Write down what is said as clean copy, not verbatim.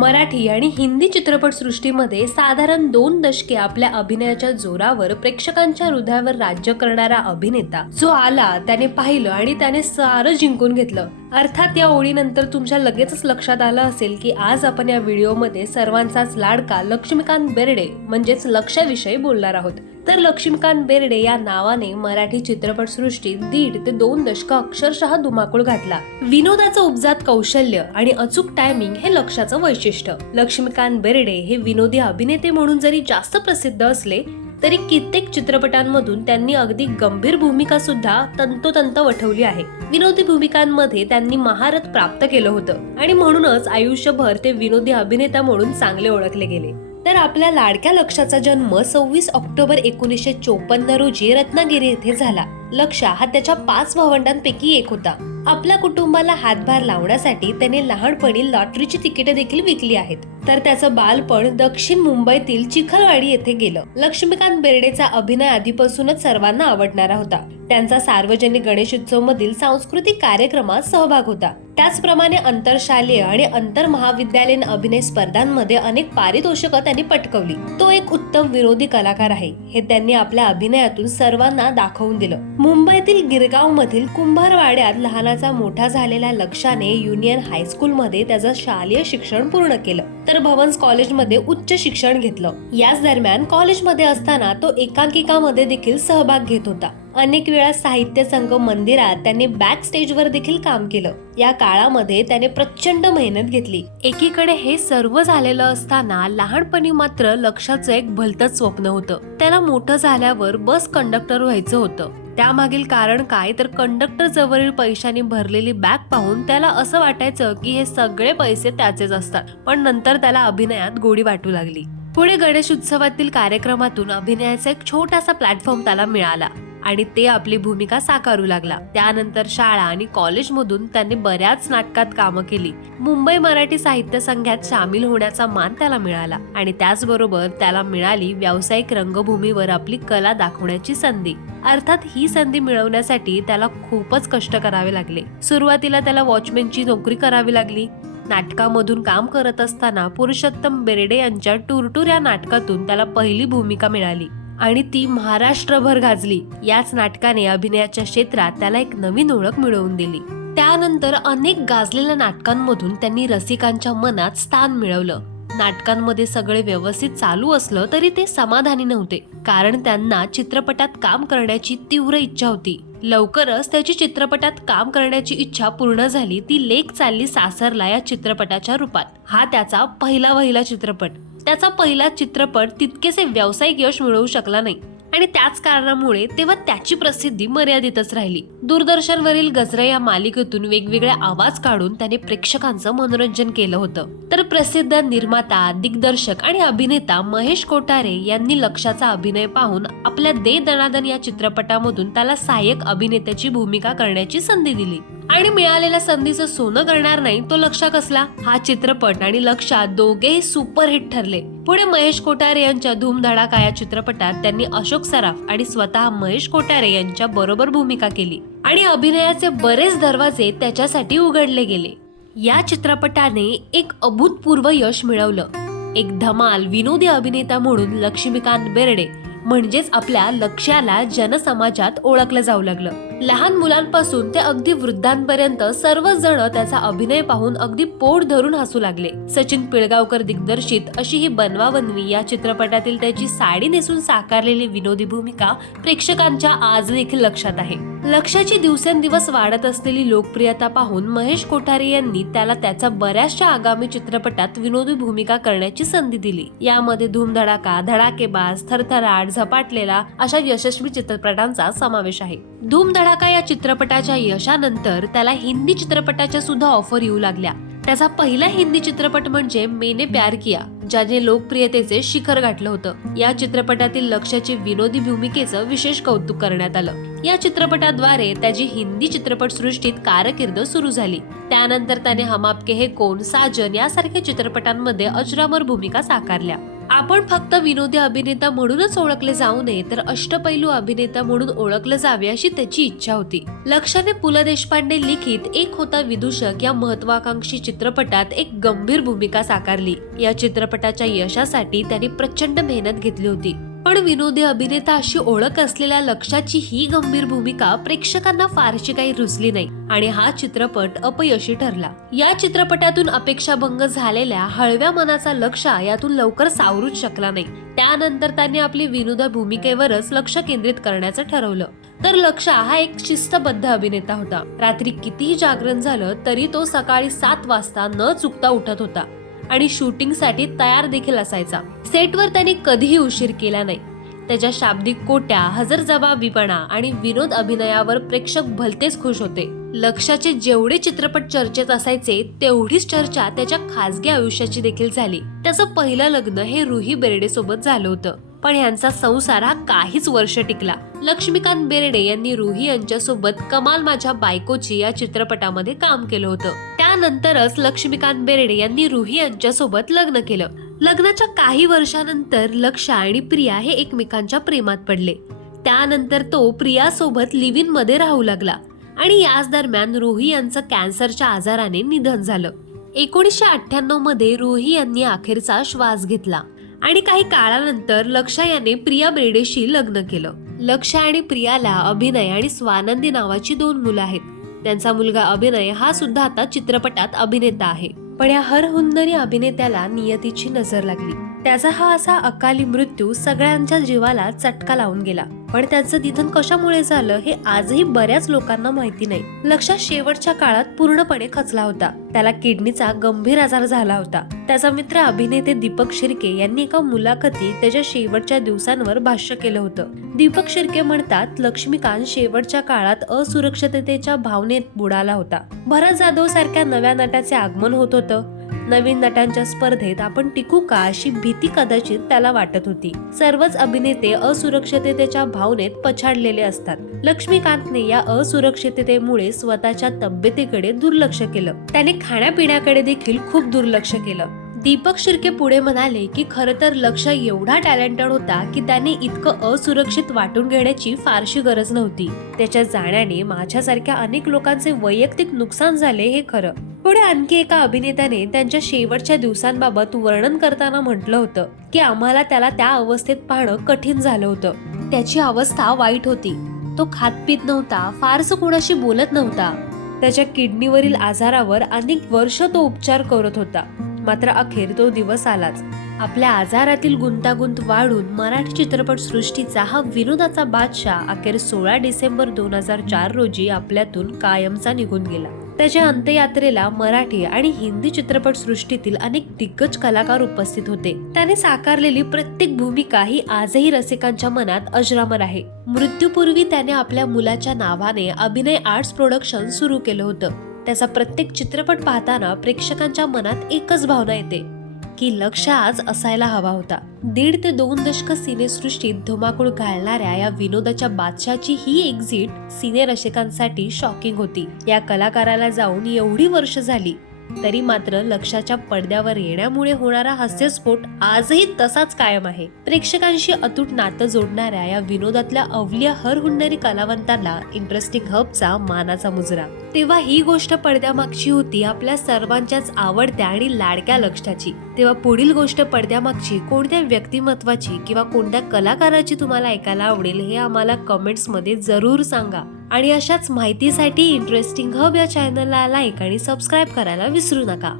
मराठी आणि हिंदी चित्रपटसृष्टीमध्ये साधारण 2 दशके आपल्या अभिनयाच्या जोरावर प्रेक्षकांच्या हृदयावर राज्य करणारा अभिनेता जो आला त्याने पाहिलं आणि त्याने सारं जिंकून घेतलं. अर्थात या ओळीनंतर तुमच्या लगेचच लक्षात आलं असेल की आज आपण या व्हिडिओमध्ये सर्वांचाच लाडका लक्ष्मीकांत बेर्डे म्हणजेच लक्षाविषयी बोलणार आहोत. तर लक्ष्मीकांत बेर्डे या नावाने मराठी चित्रपटसृष्टीत 1.5 ते 2 दशक अक्षरशः धुमाकूळ घातला. विनोदाचं उपजात कौशल्य आणि अचूक टायमिंग हे लक्षाचं वैशिष्ट्य. लक्ष्मीकांत बेर्डे हे विनोदी अभिनेते म्हणून जरी जास्त प्रसिद्ध असले तरी कित्येक चित्रपटांमधून त्यांनी अगदी गंभीर भूमिका सुद्धा तंतोतंत वठवली आहे. विनोदी भूमिकांमध्ये त्यांनी महारथ प्राप्त केलं होतं आणि म्हणूनच आयुष्यभर ते विनोदी अभिनेता म्हणून चांगले ओळखले गेले. तर आपल्या लाडक्या लक्षाचा जन्म 26 ऑक्टोबर 1954 रोजी रत्नागिरी येथे झाला. लक्षा हा त्याच्या 5 भावंडांपैकी एक होता. आपल्या कुटुंबाला हातभार लावण्यासाठी त्याने लहानपणी लॉटरीची तिकीटे देखील विकली आहेत. तर त्याचं बालपण दक्षिण मुंबईतील चिखलवाडी येथे गेलं. लक्ष्मीकांत बेर्डेचा अभिनय आधीपासूनच सर्वांना आवडणारा होता. त्यांचा सार्वजनिक गणेशोत्सव मधील सांस्कृतिक कार्यक्रमात सहभाग होता. त्याचप्रमाणे आंतरशालेय आणि आंतर महाविद्यालयीन अभिनय स्पर्धांमध्ये अनेक पारितोषिकं त्यांनी पटकावली. तो एक उत्तम विनोदी कलाकार आहे हे त्यांनी आपल्या अभिनयातून सर्वांना दाखवून दिलं. मुंबईतील गिरगाव मधील कुंभारवाड्यात लहानाचा मोठा झालेल्या लक्षाने युनियन हायस्कूल मध्ये त्याचं शालेय शिक्षण पूर्ण केलं. तर भवन्स कॉलेजमध्ये उच्च शिक्षण घेतलं. याच दरम्यान कॉलेजमध्ये असताना तो एकांकिकामध्ये देखील सहभाग घेत होता. अनेक वेळा साहित्य संघ मंदिरात त्यांनी बॅक स्टेजवर देखील काम केलं. या काळामध्ये त्याने प्रचंड मेहनत घेतली. एकीकडे हे सर्व झालेलं असताना लहानपणी मात्र लक्षाचं एक भलतंच स्वप्न होतं. त्याला मोठं झाल्यावर बस कंडक्टर व्हायचं होतं. त्यामागील कारण काय तर कंडक्टर जवळील पैशांनी भरलेली बॅग पाहून त्याला असं वाटायचं की हे सगळे पैसे त्याचेच असतात. पण नंतर त्याला अभिनयात गोडी वाटू लागली. पुढे गणेश उत्सवातील कार्यक्रमातून अभिनयाचा एक छोटासा प्लॅटफॉर्म त्याला मिळाला आणि ते आपली भूमिका साकारू लागला. त्यानंतर शाळा आणि कॉलेजमधून त्यांनी बऱ्याच नाटकात कामं केली. मुंबई मराठी साहित्य संघात सामील होण्याचा मान त्याला मिळाला आणि त्याचबरोबर त्याला मिळाली व्यावसायिक रंगभूमीवर आपली कला दाखवण्याची संधी. अर्थात ही संधी मिळवण्यासाठी त्याला खूपच कष्ट करावे लागले. सुरुवातीला त्याला वॉचमॅनची नोकरी करावी लागली. नाटकामधून काम करत असताना पुरुषोत्तम बेर्डे यांच्या टूरटूर या नाटकातून त्याला पहिली भूमिका मिळाली आणि ती महाराष्ट्रभर गाजली. याच नाटकाने अभिनयाच्या क्षेत्रात त्याला एक नवीन ओळख मिळवून दिली. त्यानंतर अनेक गाजलेल्या नाटकांमधून त्यांनी रसिकांच्या मनात स्थान मिळवलं. नाटकांमध्ये सगळे व्यवस्थित चालू असलं तरी ते समाधानी नव्हते, कारण त्यांना चित्रपटात काम करण्याची तीव्र इच्छा होती. लवकरच त्याची चित्रपटात काम करण्याची इच्छा पूर्ण झाली. ती लेक चालली सासरला या चित्रपटाच्या रूपात. हा त्याचा पहिला चित्रपट. त्याचा पहिला चित्रपट तितकेसे व्यावसायिक यश मिळवू शकला नाही आणि त्याच कारणामुळे तेव्हा त्याची प्रसिद्धी मर्यादितच राहिली. दूरदर्शनवरील गजरा या मालिकेतून वेगवेगळे आवाज काढून त्याने प्रेक्षकांचं मनोरंजन केलं होतं. तर प्रसिद्ध निर्माता, दिग्दर्शक आणि अभिनेता महेश कोठारे यांनी लक्षाचा अभिनय पाहून आपल्या दे दणादन या चित्रपटामधून त्याला सहाय्यक अभिनेत्याची भूमिका करण्याची संधी दिली आणि मिळालेल्या संधीचं सोनं करणार नाही तो लक्षा कसला. हा चित्रपट आणि लक्षा दोघेही सुपरहिट ठरले. पुढे महेश कोठारे यांच्या धूमधडाका या चित्रपटात त्यांनी अशोक सराफ आणि स्वतः महेश कोठारे यांच्या बरोबर भूमिका केली आणि अभिनयाचे बरेच दरवाजे त्याच्यासाठी उघडले गेले. या चित्रपटाने एक अभूतपूर्व यश मिळवलं. एक धमाल विनोदी अभिनेता म्हणून लक्ष्मीकांत बेर्डे म्हणजेच आपल्या लक्ष्याला जनसमाजात ओळखलं जाऊ लागलं. लहान मुलांपासून ते अगदी वृद्धांपर्यंत सर्वच जण त्याचा अभिनय पाहून अगदी पोट धरून हसू लागले. सचिन पिळगावकर दिग्दर्शित अशी ही बनवाबनवी या चित्रपटातील त्याची साडी नेसून साकारलेली विनोदी भूमिका प्रेक्षकांच्या आज देखील लक्षात आहे. लक्षाची दिवसेंदिवस वाढत असलेली लोकप्रियता पाहून महेश कोठारे यांनी त्याला त्याच्या बऱ्याचशा आगामी चित्रपटात विनोदी भूमिका करण्याची संधी दिली. यामध्ये धूमधडाका, धडाकेबाज, थरथराट, झपाटलेला अशा यशस्वी चित्रपटांचा समावेश आहे. धूमधडाका या चित्रपटाच्या यशानंतर त्याला हिंदी चित्रपटाच्या सुद्धा ऑफर येऊ लागल्या. त्याचा पहिला हिंदी चित्रपट म्हणजे मैंने प्यार किया, ज्याने लोकप्रियतेचे शिखर गाठलं होतं. या चित्रपटातील लक्ष्याची विनोदी भूमिकेचं विशेष कौतुक करण्यात आलं. या चित्रपटाद्वारे त्याची हिंदी चित्रपटसृष्टीत कारकीर्द सुरू झाली. त्यानंतर त्याने हम आपके है कौन, साजन यासारख्या चित्रपटांमध्ये अजरामर भूमिका साकारल्या आपण फक्त विनोदी अभिनेता म्हणूनच ओळखले जाऊ नये तर अष्टपैलू अभिनेता म्हणून ओळखले जावे अशी त्याची इच्छा होती. लक्षाने पु ल देशपांडे लिखित एक होता विदूषक या महत्वाकांक्षी चित्रपटात एक गंभीर भूमिका साकारली. या चित्रपटाच्या यशासाठी त्यांनी प्रचंड मेहनत घेतली होती. पण विनोदी अभिनेता अशी ओळख असलेल्या लक्षाची ही गंभीर भूमिका प्रेक्षकांना फारशी काही रुचली नाही आणि हा चित्रपट अपयशी ठरला. या चित्रपटातून अपेक्षाभंग झालेल्या हळव्या मनाचा लक्ष यातून लवकर सावरूच शकला नाही. त्यानंतर त्यांनी आपली विनोदी भूमिकेवरच लक्ष केंद्रित करण्याचं ठरवलं. तर लक्षा हा एक शिस्तबद्ध अभिनेता होता. रात्री कितीही जागरण झालं तरी तो सकाळी 7 वाजता न चुकता उठत होता आणि शूटिंगसाठी तयार देखील असायचा. सेटवर त्याने कधीही उशीर केला नाही. त्याच्या शाब्दिक कोट्या, हजरजबाबीपणा आणि विनोद अभिनयावर प्रेक्षक भलतेच खुश होते. लक्षाचे जेवढे चित्रपट चर्चेत असायचे तेवढीच चर्चा त्याच्या खासगी आयुष्याची देखील झाली. त्याचं पहिलं लग्न हे रुही बेर्डे सोबत झालं होतं, पण यांचा संसार हा काहीच वर्ष टिकला. लक्ष्मीकांत बेर्डे यांनी रुही यांच्यासोबत कमाल माझ्या बायकोची या चित्रपटामध्ये काम केलं होतं. त्यानंतरच लक्ष्मीकांत बेर्डे यांनी रुही यांच्यासोबत लग्न केलं. लग्नाच्या काही वर्षानंतर लक्षा आणि प्रिया हे एकमेकांच्या प्रेमात पडले. त्यानंतर तो प्रिया सोबत लिव्ह इन मध्ये राहू लागला आणि याच दरम्यान रुही यांचं कॅन्सरच्या आजाराने निधन झालं. 1998 मध्ये रुही यांनी अखेरचा श्वास घेतला आणि काही काळानंतर लक्षा याने प्रिया बेर्डेशी लग्न केलं. लक्षा आणि प्रियाला अभिनय आणि स्वानंदी नावाची 2 मुलं आहेत. त्यांचा मुलगा अभिनय हा सुद्धा आता चित्रपटात अभिनेता आहे. पण या हरहुन्नरी अभिनेत्याला नियतीची नजर लागली. त्याचा हा असा अकाली मृत्यू सगळ्यांच्या जीवाला चटका लावून गेला. पण त्याचं निधन कशामुळे झालं हे आजही बऱ्याच लोकांना माहिती नाही. लक्षा शेवटच्या काळात पूर्णपणे खचला होता. त्याला किडनीचा गंभीर आजार झाला होता. त्याचा मित्र अभिनेते दीपक शिर्के यांनी एका मुलाखतीत त्याच्या शेवटच्या दिवसांवर भाष्य केलं होतं. दीपक शिर्के म्हणतात, लक्ष्मीकांत शेवटच्या काळात असुरक्षिततेच्या भावनेत बुडाला होता. भरत जाधव सारख्या नव्या नटाचे आगमन होत होतं. नवीन नटांच्या स्पर्धेत आपण टिकू का अशी भीती कदाचित त्याला वाटत होती. सर्वच अभिनेते असुरक्षिततेच्या भावनेत पछाडलेले असतात. लक्ष्मीकांतने या असुरक्षिततेमुळे स्वतःच्या तब्येतीकडे दुर्लक्ष केलं. त्याने खाण्यापिण्याकडे देखील खूप दुर्लक्ष केलं. दीपक शिर्के पुढे म्हणाले की खरं तर लक्ष एवढा टॅलेंटेड होता की त्याने इतकं असुरक्षित वाटून घेण्याची फारशी गरज नव्हती. त्याच्या जाण्याने माझ्यासारख्या अनेक लोकांचे वैयक्तिक नुकसान झाले हे खरं. पुढे आणखी एका अभिनेत्याने त्यांच्या शेवटच्या दिवसांबाबत वर्णन करताना म्हटलं होतं की आम्हाला त्याला त्या अवस्थेत पाहणं कठीण झालं होतं. त्याची अवस्था वाईट होती. तो खात पीत नव्हता, फारसं कोणाशी बोलत नव्हता. त्याच्या किडनीवरील आजारावर अनेक वर्ष तो उपचार करत होता. मात्र अखेर तो दिवस आलाच. आपल्या आजारातील गुंतागुंत वाढून मराठी चित्रपट सृष्टीचा हा विनोदाचा बादशाह अखेर 16 डिसेंबर 2004 रोजी आपल्यातून कायमचा निघून गेला. त्याच्या अंत्ययात्रेला मराठी आणि हिंदी चित्रपट सृष्टीतील अनेक दिग्गज कलाकार उपस्थित होते. त्याने साकारलेली प्रत्येक भूमिका ही आजही रसिकांच्या मनात अजरामर आहे. मृत्यूपूर्वी त्याने आपल्या मुलाच्या नावाने अभिनय आर्ट्स प्रोडक्शन सुरू केलं होतं. त्याचा प्रत्येक चित्रपट पाहताना प्रेक्षकांच्या मनात एकच भावना येते की लक्ष आज असायला हवा होता. 1.5 ते 2 दशक सिनेसृष्टीत धुमाकूळ घालणाऱ्या या विनोदाच्या बादशाची ही एक्झिट सिने रसिकांसाठी शॉकिंग होती. या कलाकाराला जाऊन एवढी वर्ष झाली तरी मात्र लक्षाच्या पडद्यावर येण्यामुळे होणारा हास्यस्फोट आजही तसाच कायम आहे. प्रेक्षकांशी अतूट नातं जोडणाऱ्या या विनोदातल्या अवलिया हरहुन्नरी कलावंतांना इंटरेस्टिंग हबचा मानाचा मुजरा. तेव्हा ही गोष्ट पडद्यामागची होती आपल्या सर्वांच्याच आवडत्या आणि लाडक्या लक्षाची. तेव्हा पुढील गोष्ट पडद्यामागची कोणत्या व्यक्तिमत्वाची किंवा कोणत्या कलाकाराची तुम्हाला ऐकायला आवडेल हे आम्हाला कमेंट्स मध्ये जरूर सांगा. आणि अशाच माहितीसाठी इंटरेस्टिंग हब या चॅनलला लाईक आणि सबस्क्राईब करायला विसरू नका.